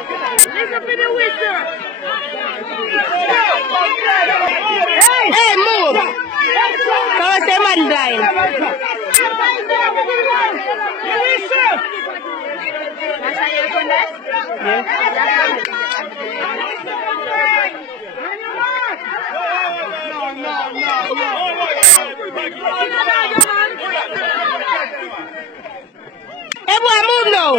Listen for the whistle. Hey, move! Come on, say man dying. Hey, boy, move now.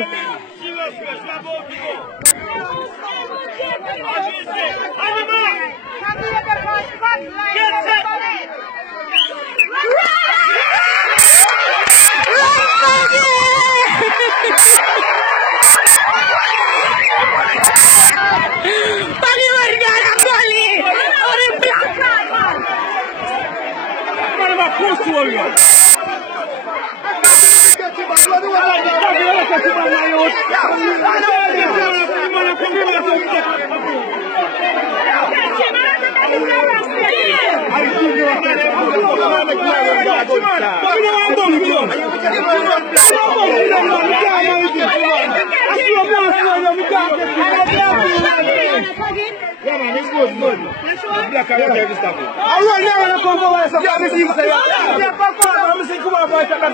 Yeah, man, it's good. Black and white every stuff. I run now and I come over and say, yeah, Mr. Eagle say, yeah, Mr. Come on, boy, take that.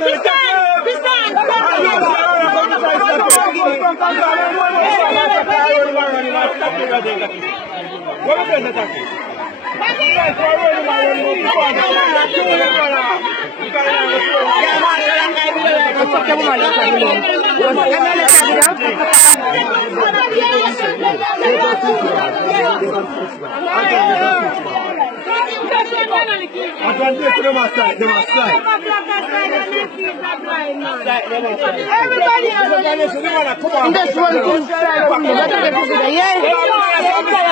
Everybody else.